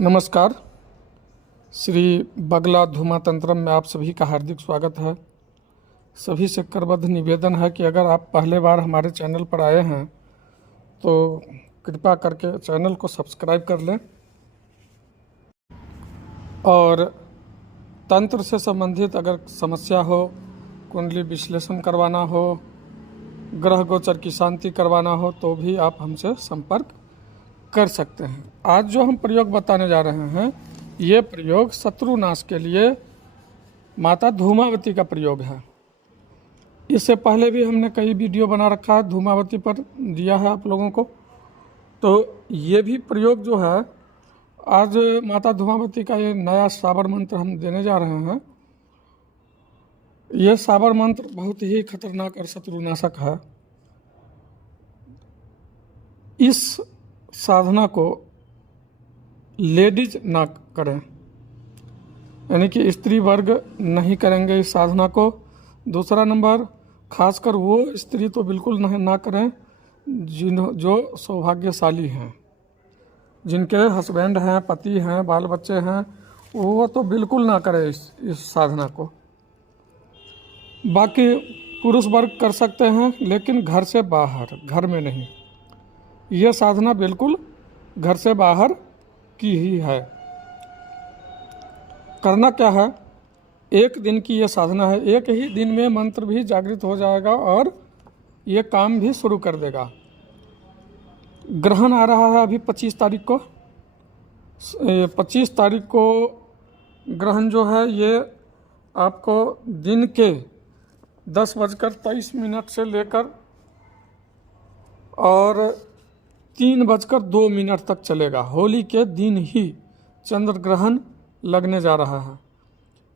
नमस्कार। श्री बगला धूमा तंत्रम में आप सभी का हार्दिक स्वागत है। सभी से करबद्ध निवेदन है कि अगर आप पहले बार हमारे चैनल पर आए हैं तो कृपया करके चैनल को सब्सक्राइब कर लें और तंत्र से संबंधित अगर समस्या हो, कुंडली विश्लेषण करवाना हो, ग्रह गोचर की शांति करवाना हो तो भी आप हमसे संपर्क कर सकते हैं। आज जो हम प्रयोग बताने जा रहे हैं ये प्रयोग शत्रुनाश के लिए माता धूमावती का प्रयोग है। इससे पहले भी हमने कई वीडियो बना रखा है, धूमावती पर दिया है आप लोगों को। तो ये भी प्रयोग जो है आज माता धूमावती का ये नया साबर मंत्र हम देने जा रहे हैं। ये साबर मंत्र बहुत ही खतरनाक और शत्रुनाशक है। इस साधना को लेडीज ना करें, यानी कि स्त्री वर्ग नहीं करेंगे इस साधना को। दूसरा नंबर, खासकर वो स्त्री तो बिल्कुल ना करें जो सौभाग्यशाली हैं, जिनके हस्बैंड हैं, पति हैं, बाल बच्चे हैं, वो तो बिल्कुल ना करें इस साधना को। बाकी पुरुष वर्ग कर सकते हैं, लेकिन घर से बाहर, घर में नहीं। यह साधना बिल्कुल घर से बाहर की ही है। करना क्या है, एक दिन की यह साधना है। एक ही दिन में मंत्र भी जागृत हो जाएगा और ये काम भी शुरू कर देगा। ग्रहण आ रहा है अभी 25 तारीख को। 25 तारीख को ग्रहण जो है ये आपको दिन के 10:23 से लेकर और 3:02 तक चलेगा। होली के दिन ही चंद्र ग्रहण लगने जा रहा है।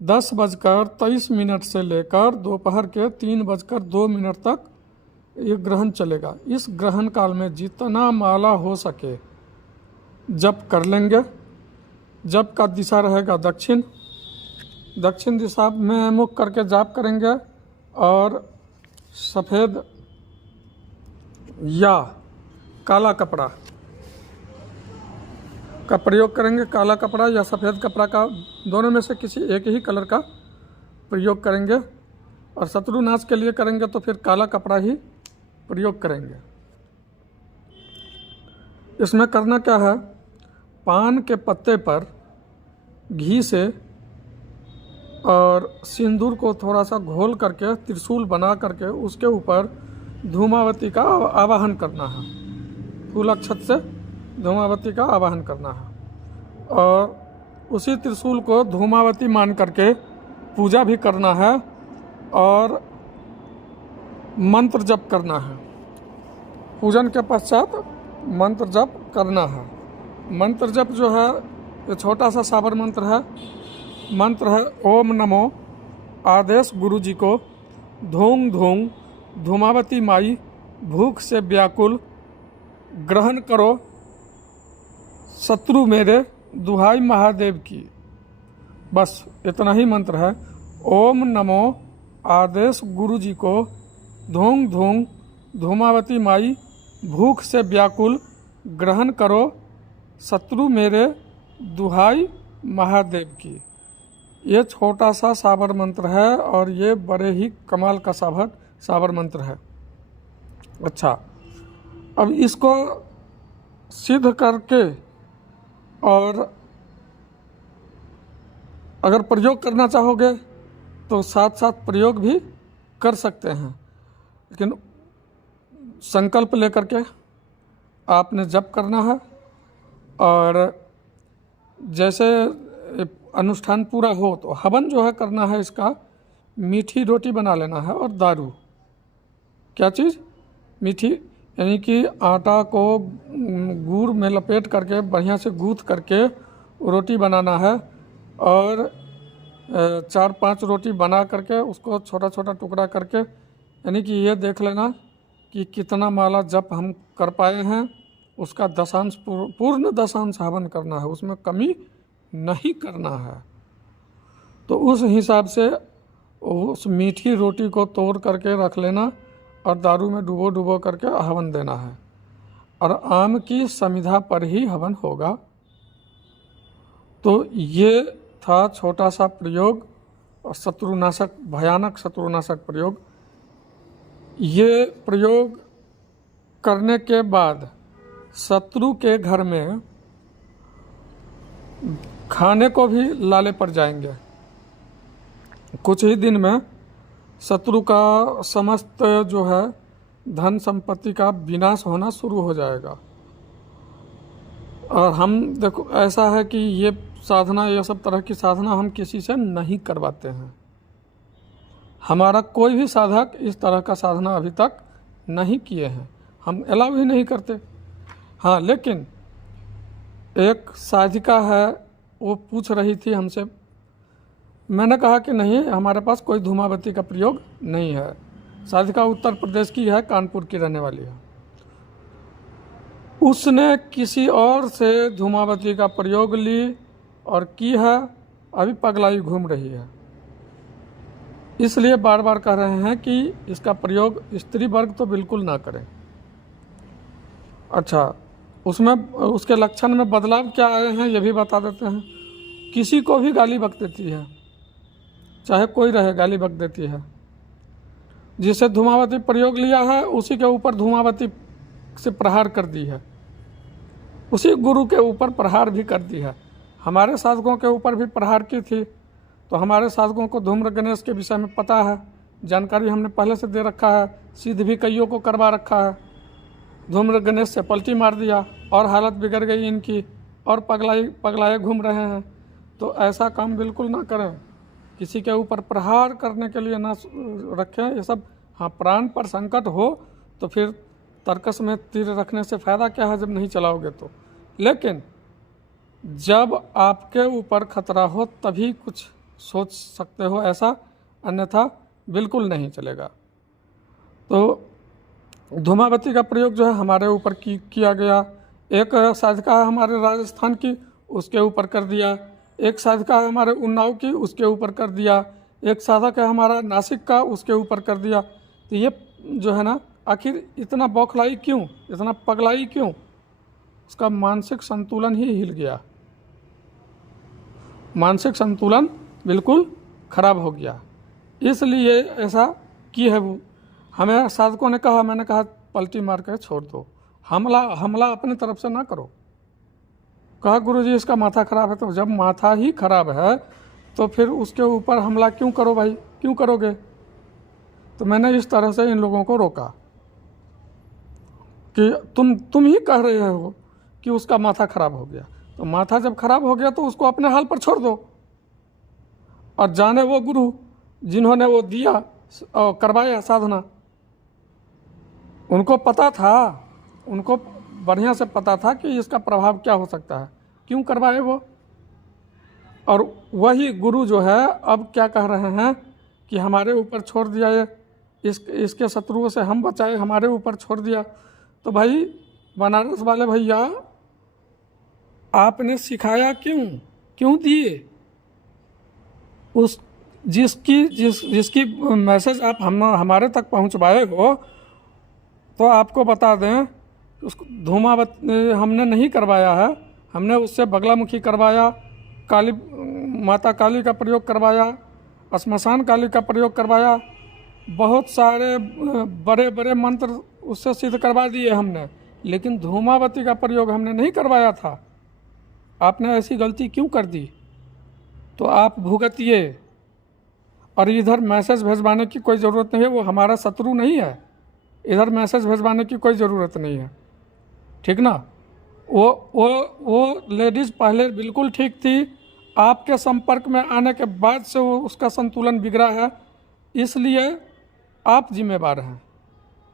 10:23 से लेकर दोपहर के 3:02 तक ये ग्रहण चलेगा। इस ग्रहण काल में जितना माला हो सके जप कर लेंगे। जप का दिशा रहेगा दक्षिण दिशा में मुख करके जाप करेंगे और सफ़ेद या काला कपड़ा का प्रयोग करेंगे। काला कपड़ा या सफ़ेद कपड़ा का, दोनों में से किसी एक ही कलर का प्रयोग करेंगे। और शत्रुनाश के लिए करेंगे तो फिर काला कपड़ा ही प्रयोग करेंगे। इसमें करना क्या है, पान के पत्ते पर घी से और सिंदूर को थोड़ा सा घोल करके त्रिशूल बना करके उसके ऊपर धूमावती का आवाहन करना है। फूल अक्षत से धूमावती का आवाहन करना है और उसी त्रिशूल को धूमावती मान करके पूजा भी करना है और मंत्र जप करना है। पूजन के पश्चात मंत्र जप करना है। मंत्र जप जो है ये छोटा सा साबर मंत्र है। मंत्र है ओम नमो आदेश गुरु जी को, धूम धूम धूमावती माई भूख से व्याकुल, ग्रहण करो शत्रु मेरे, दुहाई महादेव की। बस इतना ही मंत्र है। ओम नमो आदेश गुरु जी को, धूम धूम धूमावती माई भूख से व्याकुल, ग्रहण करो शत्रु मेरे, दुहाई महादेव की। ये छोटा सा साबर मंत्र है और ये बड़े ही कमाल का साबर मंत्र है। अच्छा, अब इसको सिद्ध करके और अगर प्रयोग करना चाहोगे तो साथ साथ प्रयोग भी कर सकते हैं, लेकिन संकल्प लेकर के आपने जप करना है। और जैसे अनुष्ठान पूरा हो तो हवन जो है करना है इसका, मीठी रोटी बना लेना है और दारू। क्या चीज़? मीठी, यानी कि आटा को गुड़ में लपेट करके बढ़िया से गूँथ करके रोटी बनाना है और 4-5 रोटी बना करके उसको छोटा छोटा टुकड़ा करके, यानी कि ये देख लेना कि कितना माला जप हम कर पाए हैं, उसका दशांश पूर्ण दशांश हवन करना है, उसमें कमी नहीं करना है। तो उस हिसाब से उस मीठी रोटी को तोड़ करके रख लेना और दारू में डुबो करके हवन देना है। और आम की समिधा पर ही हवन होगा। तो ये था छोटा सा प्रयोग और शत्रुनाशक, भयानक शत्रुनाशक प्रयोग। ये प्रयोग करने के बाद शत्रु के घर में खाने को भी लाले पड़ जाएंगे। कुछ ही दिन में शत्रु का समस्त जो है धन संपत्ति का विनाश होना शुरू हो जाएगा। और हम देखो, ऐसा है कि ये साधना, ये सब तरह की साधना हम किसी से नहीं करवाते हैं। हमारा कोई भी साधक इस तरह का साधना अभी तक नहीं किए हैं, हम अलाउ ही नहीं करते। हाँ, लेकिन एक साधिका है, वो पूछ रही थी हमसे, मैंने कहा कि नहीं, हमारे पास कोई धूमावती का प्रयोग नहीं है। साधिका उत्तर प्रदेश की है, कानपुर की रहने वाली है। उसने किसी और से धूमावती का प्रयोग ली और की है, अभी पगलाई घूम रही है। इसलिए बार बार कह रहे हैं कि इसका प्रयोग स्त्री वर्ग तो बिल्कुल ना करें। अच्छा, उसमें उसके लक्षण में बदलाव क्या आए हैं ये भी बता देते हैं। किसी को भी गाली बक देती है, चाहे कोई रहे, गाली बक देती है। जिसे धूमावती प्रयोग लिया है उसी के ऊपर धूमावती से प्रहार कर दी है, उसी गुरु के ऊपर प्रहार भी कर दी है। हमारे साधकों के ऊपर भी प्रहार की थी, तो हमारे साधकों को धूम्र गणेश के विषय में पता है, जानकारी हमने पहले से दे रखा है, सिद्ध भी कईयों को करवा रखा है। धूम्र गणेश से पलटी मार दिया और हालत बिगड़ गई इनकी, और पगलाए घूम रहे हैं। तो ऐसा काम बिल्कुल ना करें, किसी के ऊपर प्रहार करने के लिए ना रखें ये सब। हाँ, प्राण पर संकट हो तो फिर तर्कस में तीर रखने से फ़ायदा क्या है जब नहीं चलाओगे तो। लेकिन जब आपके ऊपर खतरा हो तभी कुछ सोच सकते हो ऐसा, अन्यथा बिल्कुल नहीं चलेगा। तो धूमावती का प्रयोग जो है हमारे ऊपर किया गया। एक साधिका है हमारे राजस्थान की, उसके ऊपर कर दिया। एक साधिका है हमारे उन्नाव की, उसके ऊपर कर दिया। एक साधक है हमारा नासिक का, उसके ऊपर कर दिया। तो ये जो है ना, आखिर इतना बौखलाई क्यों, इतना पगलाई क्यों? उसका मानसिक संतुलन ही हिल गया, मानसिक संतुलन बिल्कुल खराब हो गया, इसलिए ऐसा की है वो। हमें साधकों ने कहा, मैंने कहा पलटी मार कर छोड़ दो, हमला अपनी तरफ से ना करो। कहा गुरुजी इसका माथा खराब है। तो जब माथा ही खराब है तो फिर उसके ऊपर हमला क्यों करो भाई, क्यों करोगे? तो मैंने इस तरह से इन लोगों को रोका कि तुम ही कह रहे हो कि उसका माथा खराब हो गया। तो माथा जब खराब हो गया तो उसको अपने हाल पर छोड़ दो। और जाने वो गुरु जिन्होंने वो दिया और करवाया साधना, उनको पता था, उनको बढ़िया से पता था कि इसका प्रभाव क्या हो सकता है, क्यों करवाए वो। और वही गुरु जो है अब क्या कह रहे हैं कि हमारे ऊपर छोड़ दिया, ये इसके शत्रुओं से हम बचाए, हमारे ऊपर छोड़ दिया। तो भाई बनारस वाले भैया, आपने सिखाया क्यों दिए? उस जिसकी मैसेज आप हमारे तक पहुंचवाए हो, तो आपको बता दें, उसको धूमावती हमने नहीं करवाया है, हमने उससे बगलामुखी करवाया, काली माता काली का प्रयोग करवाया, श्मशान काली का प्रयोग करवाया, बहुत सारे बड़े बड़े मंत्र उससे सिद्ध करवा दिए हमने, लेकिन धूमावती का प्रयोग हमने नहीं करवाया था। आपने ऐसी गलती क्यों कर दी? तो आप भुगतिए। और इधर मैसेज भेजवाने की कोई ज़रूरत नहीं है, वो हमारा शत्रु नहीं है, इधर मैसेज भेजवाने की कोई ज़रूरत नहीं है, ठीक ना। वो लेडीज़ पहले बिल्कुल ठीक थी, आपके संपर्क में आने के बाद से वो उसका संतुलन बिगड़ा है, इसलिए आप जिम्मेवार हैं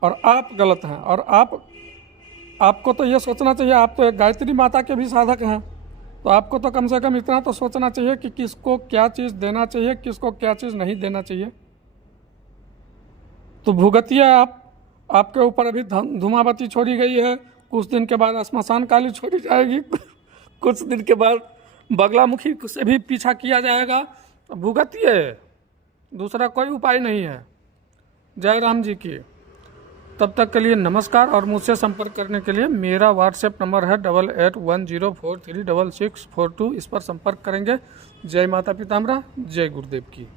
और आप गलत हैं। और आपको तो ये सोचना चाहिए, आप तो एक गायत्री माता के भी साधक हैं, तो आपको तो कम से कम इतना तो सोचना चाहिए कि किसको क्या चीज़ देना चाहिए, किसको क्या चीज़ नहीं देना चाहिए। तो भुगतिए आप, आपके ऊपर अभी धूमावती छोड़ी गई है, कुछ दिन के बाद श्मशान काली छोड़ी जाएगी, कुछ दिन के बाद बगलामुखी से भी पीछा किया जाएगा। तो भुगतिए, दूसरा कोई उपाय नहीं है। जय राम जी की। तब तक के लिए नमस्कार। और मुझसे संपर्क करने के लिए मेरा व्हाट्सएप नंबर है 8810436642, इस पर संपर्क करेंगे। जय माता पिताम्बरा, जय गुरुदेव की।